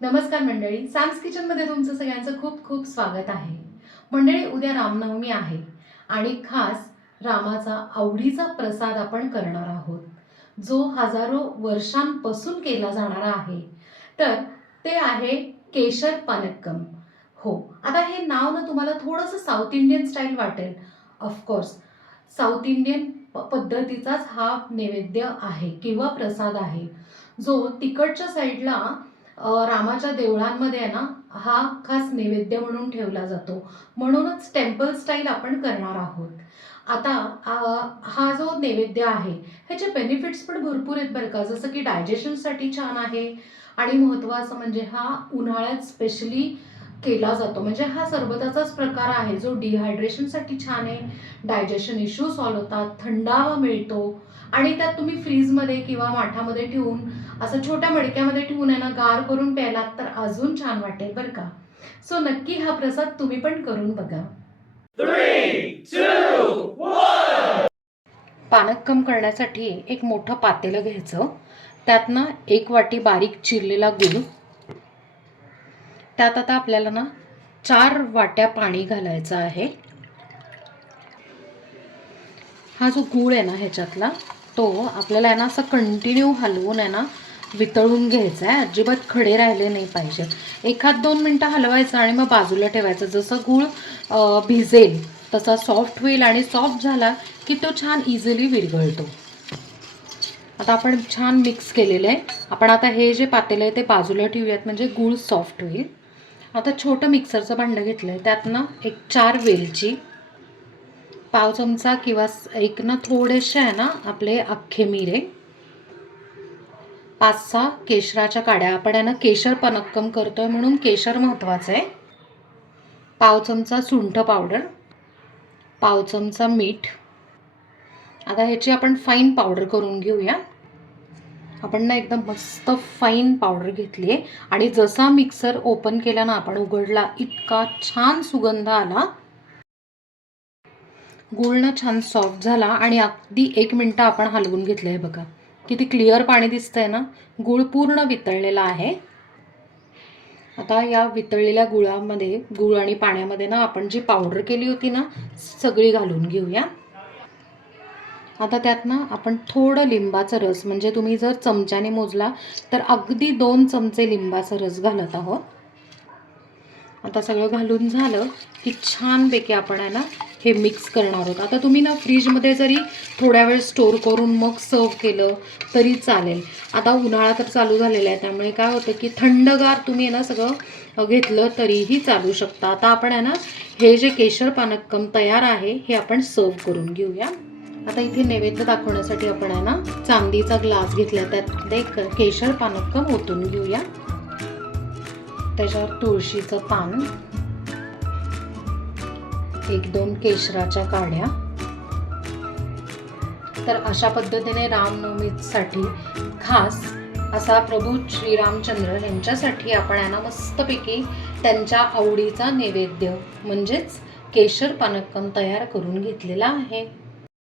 नमस्कार मंडळी, सॅम्स किचनमध्ये तुमचं सगळ्यांचं खूप खूप स्वागत आहे. मंडळी, उद्या रामनवमी आहे आणि खास रामाचा आवडीचा प्रसाद आपण करणार आहोत, जो हजारो वर्षांपासून केला जाणारा आहे. तर ते आहे केशर पानक्कम. हो, आता हे नाव ना तुम्हाला थोडंसं साऊथ इंडियन स्टाईल वाटेल. ऑफकोर्स साऊथ इंडियन पद्धतीचाच हा नैवेद्य आहे किंवा प्रसाद आहे, जो तिकडच्या साईडला रामाच्या देवळांमध्ये आहे ना, हा खास नैवेद्य म्हणून ठेवला जातो. म्हणूनच टेम्पल स्टाईल आपण करणार आहोत. आता हा जो नैवेद्य आहे, ह्याचे बेनिफिट्स पण भरपूर आहेत बरं का. जसं की डायजेशनसाठी छान आहे आणि महत्त्वाचं म्हणजे हा उन्हाळ्यात स्पेशली केला जातो. म्हणजे हा सरबताचाच प्रकार आहे, जो डिहायड्रेशनसाठी छान आहे. डायजेशन इश्यू सॉल्व्ह होतात, थंडावा मिळतो आणि त्यात तुम्ही फ्रीजमध्ये किंवा माठामध्ये ठेवून असं छोट्या मडक्यामध्ये ठेवून आहे ना, गार करून प्यायलात तर अजून छान वाटेल बरं का. सो नक्की हा प्रसाद तुम्ही पण करून बघा. 3, 2, 1. पानक्कम करण्यासाठी एक मोठं पातेलं घ्यायचं. त्यात ना 1 वाटी बारीक चिरलेला गूळ, त्यात आता आपल्याला ना 4 वाट्या पाणी घालायचं आहे. हा जो गूळ आहे ना ह्याच्यातला, तो आपल्याला आहे ना असं कंटिन्यू हलवून आहे ना वितळून घ्यायचा आहे. अजिबात खडे राहिले नाही पाहिजे. 1-2 मिनटं हलवायचं आणि मग बाजूला ठेवायचं. जसं गूळ भिजेल तसा सॉफ्ट होईल आणि सॉफ्ट झाला की तो छान इझिली विरघळतो. आता आपण छान मिक्स केलेलं आहे. आपण आता हे जे पातेलं आहे ते बाजूला ठेवूयात, म्हणजे गूळ सॉफ्ट होईल. आता छोटं मिक्सरचं भांडं घेतलं आहे. त्यात ना 4 वेलची, पाव चमचा किंवा एक ना थोडेसे आहे ना आपले अख्खे मिरे, 5-6 केशराच्या काड्या. आपण आहे ना केशर पनक्कम करतोय म्हणून केशर महत्त्वाचं आहे. पाव चमचा सुंठ पावडर, पाव चमचा मीठ. आता ह्याची आपण फाईन पावडर करून घेऊया. आपण ना एकदम मस्त फाईन पावडर घेतली आहे आणि जसा मिक्सर ओपन केला ना आपण, उघडला, इतका छान सुगंध आला. गूळ ना छान सॉफ्ट झाला आणि अगदी 1 मिनटं आपण हलवून घेतलं आहे. बघा किती क्लिअर पाणी दिसतंय ना. गूळ पूर्ण वितळलेला आहे. आता या वितळलेल्या गुळामध्ये, गूळ आणि पाण्यामध्ये ना आपण जी पावडर केली होती ना, सगळी घालून घेऊया. आता त्यात ना आपण थोडं लिंबाचा रस, म्हणजे तुम्ही जर चमच्याने मोजला तर अगदी 2 चमचे लिंबाचा रस घालत आहोत. आता सगळं घालून झालं की छानपैकी आपण आहे ना हे मिक्स करणार आहोत. आता तुम्ही ना फ्रीजमध्ये जरी थोड्या वेळ स्टोर करून मग सर्व केलं तरी चालेल. आता उन्हाळा तर चालू झालेला आहे, त्यामुळे काय होतं की थंडगार तुम्ही ना सगळं घेतलं तरीही चालू शकता. आता आपण आहे ना हे जे केशर पानक्कम तयार आहे हे आपण सर्व करून घेऊया. आता इथे नैवेद्य दाखवण्यासाठी आपण आहे ना चांदीचा ग्लास घेतला, त्यात एक केशर पानक्कम ओतून घेऊया. त्याच्यावर तुळशीचं पान, 1-2 केशराच्या काड्या. तर अशा पद्धतीने रामनवमीसाठी खास असा प्रभू श्रीरामचंद्र यांच्यासाठी आपण आहे ना मस्तपैकी त्यांच्या आवडीचा नैवेद्य म्हणजेच केशर पानक्कम तयार करून घेतलेला आहे.